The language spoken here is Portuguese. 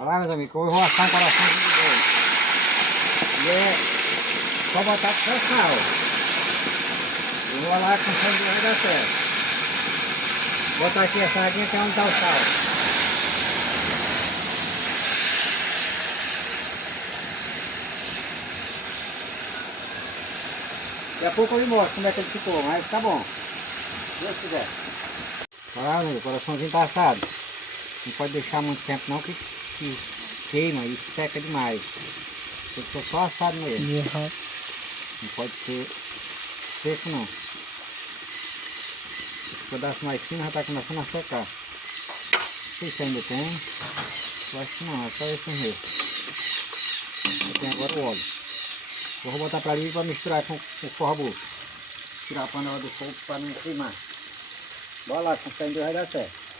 Olha lá, meus amigos, eu vou assar um coraçãozinho de boi. E é só botar pro sal. Eu vou lá com o sangue vai dar certo. Vou botar aqui essa aguinha que é onde tá o sal. Daqui a pouco eu lhe mostro como é que ele ficou, mas tá bom. Se Deus quiser. Olha lá, meu, o coraçãozinho tá assado. Não pode deixar muito tempo não, que queima e seca demais. Tem que ser só assado mesmo. Não pode ser seco não. Esse pedaço mais fino já está começando a secar. Não sei se ainda tem. Eu acho que não, é só esse mesmo. Eu tenho agora o óleo. Vou botar para ali para misturar com o forro. Tirar a panela do fogo para não queimar. Bora lá, com fé em Deus vai dar certo.